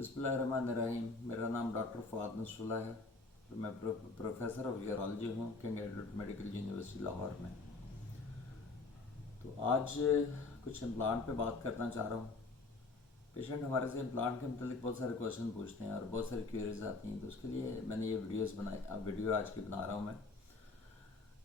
बिस्मिल्लाहिर्रहमानिर्रहीम। मेरा नाम डॉक्टर फ़वाद नसरुल्लाह है। तो मैं प्रोफेसर ऑफ यूरोलॉजी हूँ king Edward medical university Lahore में। तो आज कुछ इम्प्लांट पे बात करना चाह रहा हूँ। पेशेंट हमारे से इम्प्लांट के मतलब बहुत सारे क्वेश्चन पूछते हैं और बहुत सारी क्वेरीज आती हैं, तो उसके लिए मैंने ये वीडियो आज की बना रहा हूँ मैं,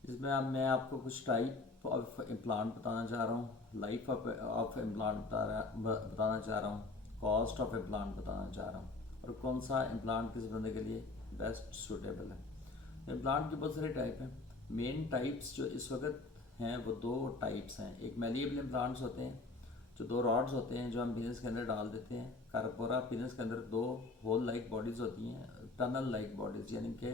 जिसमें मैं आपको कुछ टाइप ऑफ इम्प्लांट बताना चाह रहा हूँ, लाइफ ऑफ इम्प्लांट बताना चाह रहा हूँ, कॉस्ट ऑफ इम्प्लांट बताना चाह रहा हूँ, और कौन सा इम्प्लांट किस बंदे के लिए बेस्ट सूटेबल है। इम्प्लांट की बहुत सारे टाइप हैं। मेन टाइप्स जो इस वक्त हैं वो दो टाइप्स हैं। एक मैलिएबल इम्प्लांट्स होते हैं, जो दो रॉड्स होते हैं जो हम पीनस के अंदर डाल देते हैं। कारपोरा पीनस के अंदर दो होल लाइक बॉडीज़ होती हैं, टनल लाइक बॉडीज़, यानी कि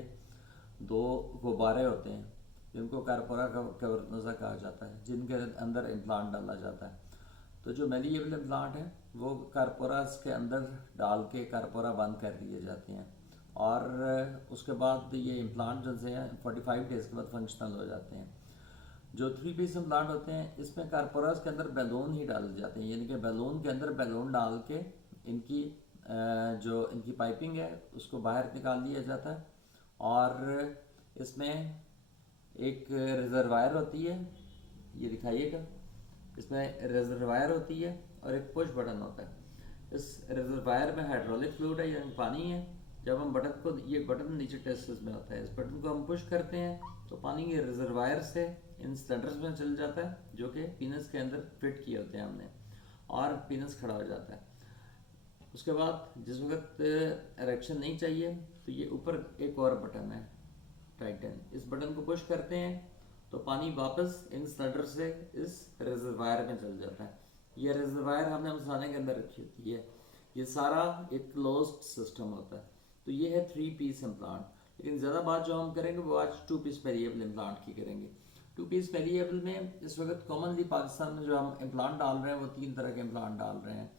दो गुब्बारे होते हैं जिनको कारपोरा कैवर्नोसा कहा जाता है, जिनके अंदर इम्प्लांट डाला जाता है। तो जो मैलिएबल इम्प्लांट है वो कारपोरास के अंदर डाल के कारपोरा बंद कर दिए जाते हैं, और उसके बाद ये इम्प्लांट जो हैं 45 डेज़ के बाद फंक्शनल हो जाते हैं। जो 3 पीस इम्प्लांट होते हैं इसमें कारपोरास के अंदर बैलून ही डाले जाते हैं, यानी कि बैलून के अंदर बैलून डाल के इनकी जो इनकी पाइपिंग है उसको बाहर निकाल लिया जाता है, और इसमें एक रिजर्वायर होती है, ये दिखाइएगा, इसमें रिजर्वायर होती है और एक पुश बटन होता है। इस रिजर्वायर में हाइड्रोलिक फ्लूइड है यानी पानी है। जब हम बटन को, ये बटन नीचे टेस्टिस में होता है, इस बटन को हम पुश करते हैं तो पानी ये रिजर्वायर से इन सिलेंडर्स में चल जाता है जो कि पीनस के अंदर फिट किए होते हैं हमने, और पीनस खड़ा हो जाता है। उसके बाद जिस वक्त इरेक्शन नहीं चाहिए तो ये ऊपर एक और बटन है टाइटन, इस बटन को पुश करते हैं तो पानी वापस इन सिलेंडर से इस रिजर्वायर में चल जाता है। ये रिजर्वायर हमने मसाने के अंदर रखी होती है। ये सारा एक क्लोज्ड सिस्टम होता है। तो ये है 3 पीस इम्प्लांट, लेकिन ज़्यादा बात जो हम करेंगे वो आज 2 पीस मैलिएबल इम्प्लांट की करेंगे। 2 पीस मैलिएबल में इस वक्त कॉमनली पाकिस्तान में जो हम इम्प्लांट डाल रहे हैं वो 3 तरह के इम्प्लांट डाल रहे हैं।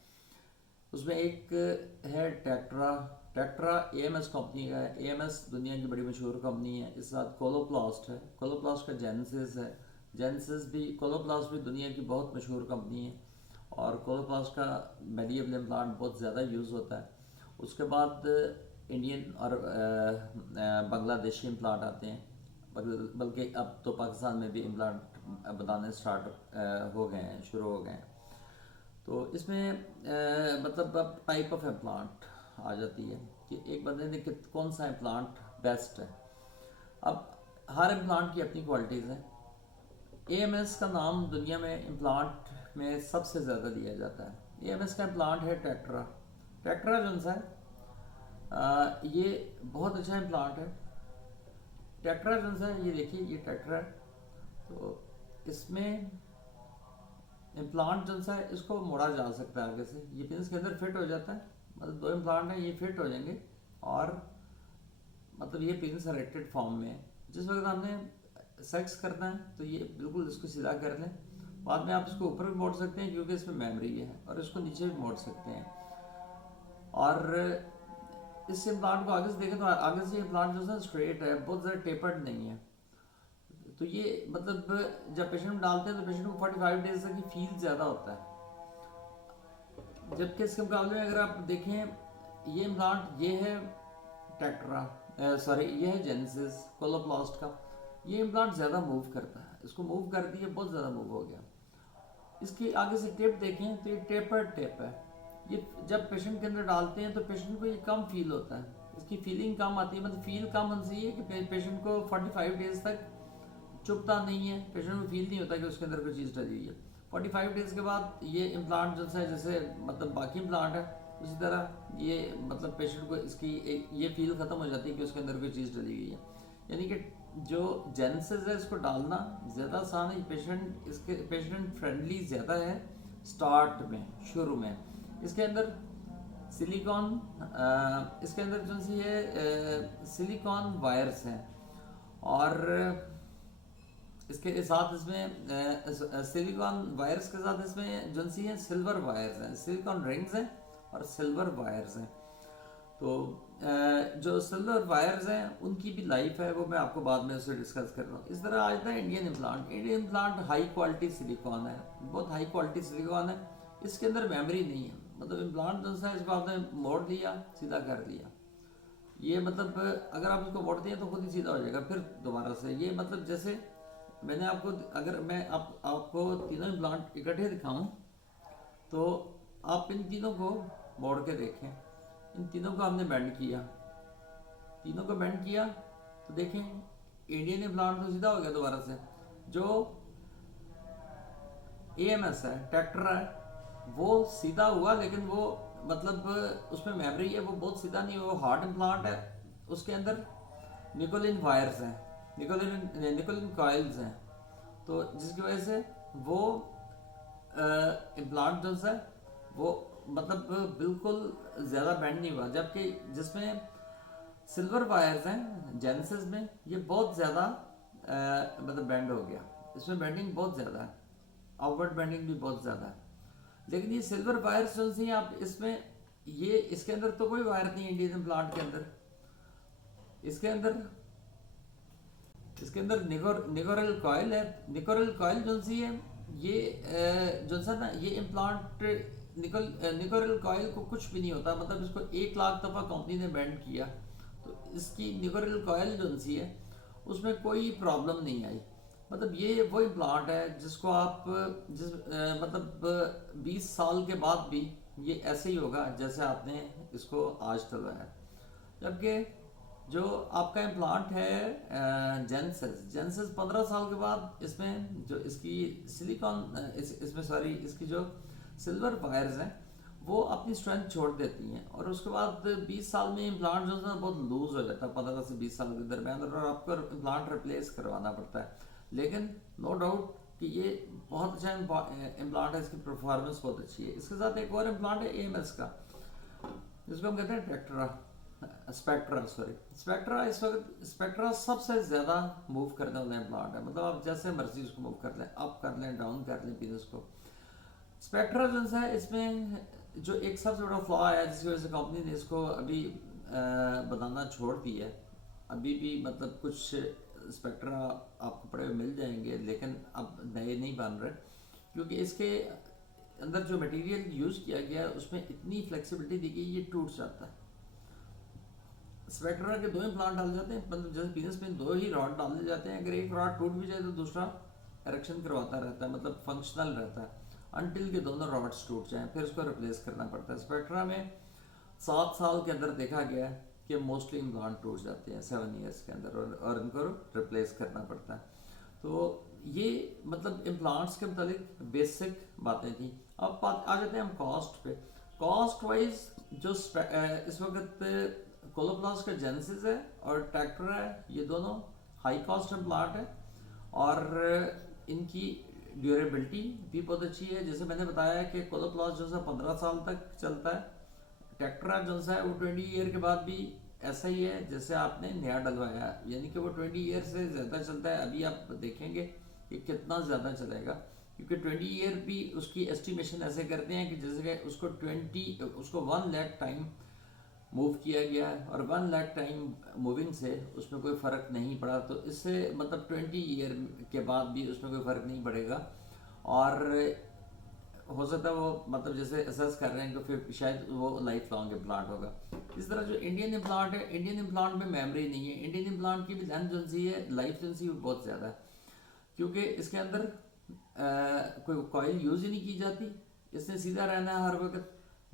उसमें एक है टेक्ट्रा एएमएस कंपनी का है। एएमएस दुनिया की बड़ी मशहूर कंपनी है। इस साथ कोलोप्लास्ट है, कोलोप्लास्ट का जेनेसिस है, जेनेसिस भी, कोलोप्लास्ट भी दुनिया की बहुत मशहूर कंपनी है, और कोलोप्लास्ट का मैलिएबल इम्प्लांट बहुत ज़्यादा यूज़ होता है। उसके बाद इंडियन और बांग्लादेशी इम्प्लांट आते हैं, बल्कि अब तो पाकिस्तान में भी इम्प्लांट बनाने स्टार्ट हो गए हैं, शुरू हो गए हैं। तो इसमें मतलब अब टाइप ऑफ इम्प्लांट आ जाती है कि एक बंदे ने कौन सा इम्प्लांट बेस्ट है। अब हर इम्प्लांट की अपनी क्वालिटीज़ हैं। एएमएस का नाम दुनिया में इम्प्लांट में सबसे ज़्यादा दिया जाता है। एएमएस का इम्प्लांट है टेक्ट्रा। टेक्ट्रा जो सा है ये बहुत अच्छा इम्प्लांट है। टेक्ट्रा जो सा है, ये देखिए, ये टेक्ट्रा है। तो इसमें इम्प्लांट जो सा है इसको मोड़ा जा सकता है आगे से, ये पिंस के अंदर फिट हो जाता है। मतलब 2 इम्प्लांट हैं, ये फिट हो जाएंगे, और मतलब ये पिंस इरेक्टेड फॉर्म में है। जिस वक्त हमने सेक्स करना है तो ये बिल्कुल इसको सीधा कर लें। बाद में आप इसको ऊपर भी मोड़ सकते हैं क्योंकि इसमें मेमोरी है, और इसको नीचे भी मोड़ सकते हैं। और इस इम्प्लांट को आगे से देखें तो आगे से इम्प्लांट जो है स्ट्रेट है, बहुत ज़्यादा टेपर्ड नहीं है। तो ये मतलब जब पेशेंट डालते हैं तो पेशेंट को 45 डेज तक फील ज़्यादा होता है, जबकि इसके मुकाबले में अगर आप देखें ये इम्प्लांट, ये है टेक्ट्रा, सॉरी ये है जेनेसिस कोलोप्लास्ट का, ये इम्प्लांट ज़्यादा मूव करता है, इसको मूव कर दिया, बहुत ज़्यादा मूव हो गया। इसकी आगे से टिप देखें तो ये टेपर्ड टिप है। ये जब पेशेंट के अंदर डालते हैं तो पेशेंट को ये कम फील होता है, इसकी फीलिंग कम आती है। मतलब फील कम होने ये कि पेशेंट को 45 डेज तक चुभता नहीं है, पेशेंट को फील नहीं होता कि उसके अंदर कोई चीज़ डली हुई है। 45 डेज़ के बाद ये इम्प्लांट जो है, जैसे मतलब बाकी इम्प्लांट है उसी तरह ये मतलब पेशेंट को इसकी ये फील ख़त्म हो जाती है कि उसके अंदर कोई चीज़ डली हुई है। यानी कि जो जेनेसिस है इसको डालना ज़्यादा आसान है, पेशेंट फ्रेंडली ज़्यादा है स्टार्ट में, शुरू में। इसके अंदर सिलिकॉन, इसके अंदर जो सी है सिलिकॉन वायर्स हैं, और इसके साथ इसमें सिलिकॉन वायर्स के साथ इसमें जो सी है सिल्वर वायर्स हैं, सिलिकॉन रिंग्स हैं और सिल्वर वायर्स हैं। तो जो सिल्वर वायर्स हैं उनकी भी लाइफ है, वो मैं आपको बाद में उससे डिस्कस कर रहा हूँ। इस तरह आज ना Indian implant high quality silicon है, बहुत हाई क्वालिटी सिलिकॉन है। इसके अंदर मेमोरी नहीं है, मतलब इम्प्लांट जो है इसको आपने मोड़ लिया, सीधा कर दिया, ये मतलब अगर आप इसको मोड़ दिए तो खुद ही सीधा हो जाएगा फिर दोबारा से। ये मतलब जैसे मैंने आपको, अगर मैं आपको तीनों इम्प्लांट इकट्ठे दिखाऊं तो आप इन तीनों को मोड़ के देखें। इन तीनों को हमने बेंड किया, तीनों को बेंड किया तो देखें इंडियन इम्प्लांट तो सीधा हो गया दोबारा से। जो AMS है, ट्रैक्टर है, वो सीधा हुआ, लेकिन वो मतलब उसमें मेमोरी है, वो बहुत सीधा नहीं, वो हार्ड इम्प्लांट है। उसके अंदर निकोलिन वायर्स हैं, निकोलिन कॉइल्स हैं, तो जिसकी वजह से वो इम्प्लांट जो है वो मतलब बिल्कुल ज़्यादा बेंड नहीं हुआ। जबकि जिसमें सिल्वर वायर्स हैं जेनेसिस में, ये बहुत ज़्यादा मतलब बेंड हो गया, इसमें बेंडिंग बहुत ज़्यादा है, आउटवर्ड बेंडिंग भी बहुत ज़्यादा है। लेकिन ये सिल्वर वायर्स जो सी आप इसमें, ये इसके अंदर तो कोई वायर नहीं है इंडियन प्लांट के अंदर। इसके अंदर निकोरल कॉइल है। निकोरल कॉइल जो सी है ये जो सा ना, ये इम्प्लांट निकोरल कॉइल को कुछ भी नहीं होता, मतलब इसको 1 लाख दफ़ा कंपनी ने बैंड किया तो इसकी निकोरल कॉइल जो सी है उसमें कोई प्रॉब्लम नहीं आई। मतलब ये वो इम्प्लांट है जिसको आप मतलब 20 साल के बाद भी ये ऐसे ही होगा जैसे आपने इसको आज डलवाया। जबकि जो आपका इम्प्लांट है जेनेसिस 15 साल के बाद इसमें जो इसकी सिलिकॉन इसमें सॉरी इसकी जो सिल्वर वायर्स हैं वो अपनी स्ट्रेंथ छोड़ देती हैं, और उसके बाद 20 साल में इम्प्लांट जो है ना बहुत लूज हो जाता है 15 से 20 साल के दरमियान, और आपको इम्प्लांट रिप्लेस करवाना पड़ता है। लेकिन नो डाउट कि ये बहुत अच्छा इम्प्लांट है, इसकी परफॉर्मेंस बहुत अच्छी है। इसके साथ एक और इम्प्लांट है AMS का, जिसको हम कहते हैं स्पेक्ट्रा। इस वक्त स्पेक्ट्रा सबसे ज़्यादा मूव करने वाला इम्प्लांट है, मतलब आप जैसे मर्जी उसको मूव कर लें, अप कर लें, डाउन कर लें पीनस को। स्पेक्ट्रा जो है इसमें जो एक सबसे बड़ा फ्लॉ है जिसकी वजह से कंपनी ने इसको अभी बनाना छोड़ दिया है। अभी भी मतलब कुछ स्पेक्ट्रा आपको पड़े हुए मिल जाएंगे, लेकिन अब नए नहीं बन रहे, क्योंकि इसके अंदर जो मटेरियल यूज़ किया गया है उसमें इतनी फ्लेक्सिबिलिटी दी गई ये टूट जाता है। स्पेक्ट्रा के 2 इम्प्लांट डाले जाते हैं, मतलब जैसे पीनस में 2 ही रॉड डाले जाते हैं, अगर एक रॉड टूट भी जाए तो दूसरा एरेक्शन करवाता रहता है, मतलब फंक्शनल रहता है अनटिल के दोनों रॉड्स टूट जाएं, फिर उसको रिप्लेस करना पड़ता है। स्पेक्ट्रा में 7 साल के अंदर देखा गया है कि मोस्टली इम्प्लांट टूट जाते हैं 7 ईयर्स के अंदर, और इनको रिप्लेस करना पड़ता है। तो ये मतलब इम्प्लांट्स के मुतालिक बेसिक बातें थी। अब आ जाते हैं हम कॉस्ट पे। कॉस्ट वाइज जो इस वक्त कोलोप्लास्ट का जेनेसिस है और ट्रैक्टर है, ये दोनों हाई कॉस्ट इम्प्लांट है, और इनकी ड्यूरेबिलिटी भी बहुत अच्छी है। जैसे मैंने बताया कि कोलोप्लास्ट जो है 15 साल तक चलता है, ट्रैक्टर जो है वो 20 ईयर के बाद भी ऐसा ही है जैसे आपने नया डलवाया, यानी कि वो 20 ईयर से ज़्यादा चलता है। अभी आप देखेंगे कि कितना ज़्यादा चलेगा, क्योंकि 20 ईयर भी उसकी एस्टिमेशन ऐसे करते हैं कि जैसे कि उसको 1 लाख टाइम मूव किया गया है, और 1 लाख टाइम मूविंग से उसमें कोई फ़र्क नहीं पड़ा, तो इससे मतलब 20 ईयर के बाद भी उसमें कोई फ़र्क नहीं पड़ेगा। और हो सकता है वो मतलब जैसे असेस कर रहे हैं कि फिर शायद वो लाइफ लॉन्ग इम्प्लांट होगा। इस तरह जो इंडियन इम्प्लांट है, इंडियन इम्प्लांट में मेमोरी नहीं है। इंडियन इम्प्लांट की भी लेंथ जो सी है, लाइफ जो सी बहुत ज़्यादा है, क्योंकि इसके अंदर कोई कॉइल यूज़ ही नहीं की जाती, इसने सीधा रहना है हर वक्त।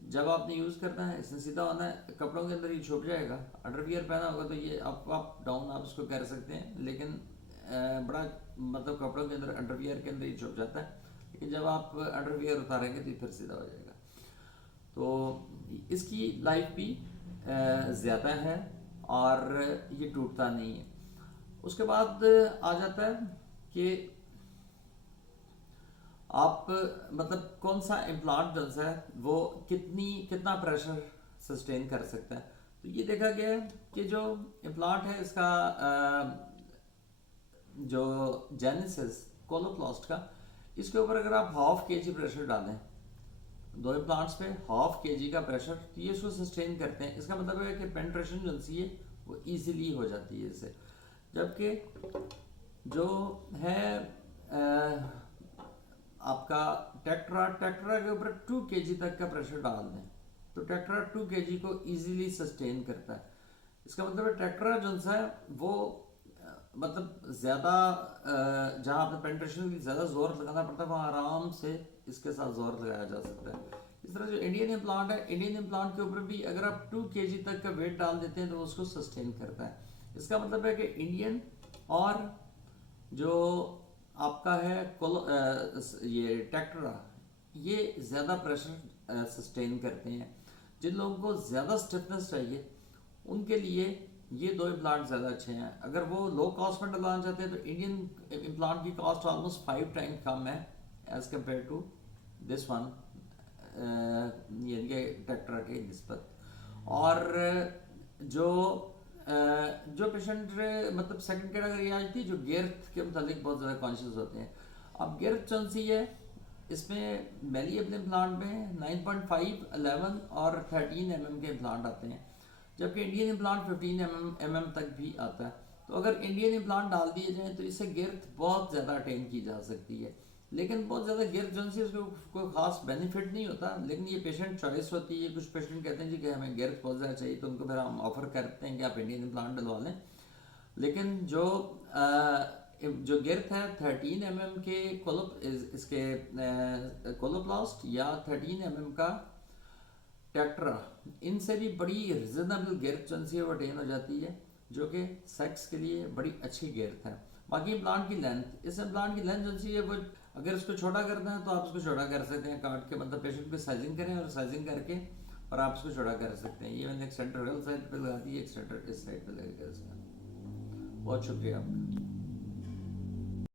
जब आपने यूज़ करना है इसने सीधा होना है, कपड़ों के अंदर ही छुप जाएगा। अंडरवियर पहना होगा तो ये अप डाउन आप इसको कर सकते हैं, लेकिन बड़ा मतलब कपड़ों के अंदर अंडरवियर के अंदर ही छुप जाता है, लेकिन जब आप अंडरवियर उतारेंगे तो फिर सीधा हो जाएगा। तो इसकी लाइफ भी ज़्यादा है और ये टूटता नहीं है। उसके बाद आ जाता है कि आप मतलब कौन सा इम्प्लांट जो है वो कितना प्रेशर सस्टेन कर सकता है। तो ये देखा गया है कि जो इम्प्लांट है इसका जो जेनेसिस कोलोप्लास्ट का, इसके ऊपर अगर आप 1/2 kg प्रेशर डालें 2 इम्प्लांट्स पे 1/2 kg का प्रेशर, तो ये उसको सस्टेन करते हैं। इसका मतलब है कि पेनिट्रेशन जो सी है वो ईजिली हो जाती है इससे। जबकि जो है आपका टेक्ट्रा के ऊपर 2 kg तक का प्रेशर डाल दें तो टेक्ट्रा 2 kg को इजीली सस्टेन करता है। इसका मतलब है टेक्ट्रा जो है वो मतलब ज़्यादा जहाँ आपने पेनिट्रेशन के लिए ज़्यादा जोर लगाना पड़ता है वहाँ आराम से इसके साथ जोर लगाया जा सकता है। इस तरह जो इंडियन इम्प्लांट है, इंडियन इम्प्लांट के ऊपर भी अगर आप 2 kg तक का वेट डाल देते हैं तो उसको सस्टेन करता है। इसका मतलब है कि इंडियन और जो आपका है ये टेक्ट्रा ये ज़्यादा प्रेशर सस्टेन करते हैं। जिन लोगों को ज़्यादा स्टिफनेस चाहिए उनके लिए ये दो इम्प्लांट ज़्यादा अच्छे हैं। अगर वो लो कॉस्ट में डलवाना चाहते हैं तो इंडियन इम्प्लांट की कॉस्ट ऑलमोस्ट 5 टाइम कम है as compare to this one, यानी कि टेक्ट्रा के निस्बत। और जो जो पेशेंट मतलब सेकंड कैटेगरी आई थी जो गिर्थ के मतलब बहुत ज़्यादा कॉन्शियस होते हैं। अब गिर्थ कौन सी है, इसमें मैलिएबल इम्प्लांट में 9.5, 11 और 13 mm के इम्प्लांट आते हैं, जबकि इंडियन इम्प्लांट 15 mm तक भी आता है। तो अगर इंडियन इम्प्लांट डाल दिए जाएँ तो इससे गिर्थ बहुत ज़्यादा अटेन की जा सकती है, लेकिन बहुत ज़्यादा गिर्थ जो है उसको कोई ख़ास बेनिफिट नहीं होता। लेकिन ये पेशेंट चॉइस होती है। कुछ पेशेंट कहते हैं जी कि हमें गिर्थ बहुत ज़्यादा चाहिए तो उनको फिर हम ऑफ़र करते हैं कि आप इंडियन इम्प्लांट डलवा लें। लेकिन जो गिर्थ है 13 mm के इसके कोलोप्लास्ट या 13 mm का टेक्ट्रा, इनसे भी बड़ी रिजनेबल गिर्थ जो है वो अटेन हो जाती है, जो कि सेक्स के लिए बड़ी अच्छी गिर्थ है। बाकी इम्प्लांट की लेंथ, इस इम्प्लांट की लेंथ जो है वो अगर इसको छोटा करना है तो आप इसको छोटा कर सकते हैं काट के, मतलब पेशेंट की साइजिंग करें और साइजिंग करके और आप इसको छोटा कर सकते हैं। ये मैंने एक सेंटर साइड पे लगा दी, एक सेंटर इस साइड पे लगेगा इसका। बहुत शुक्रिया आपका।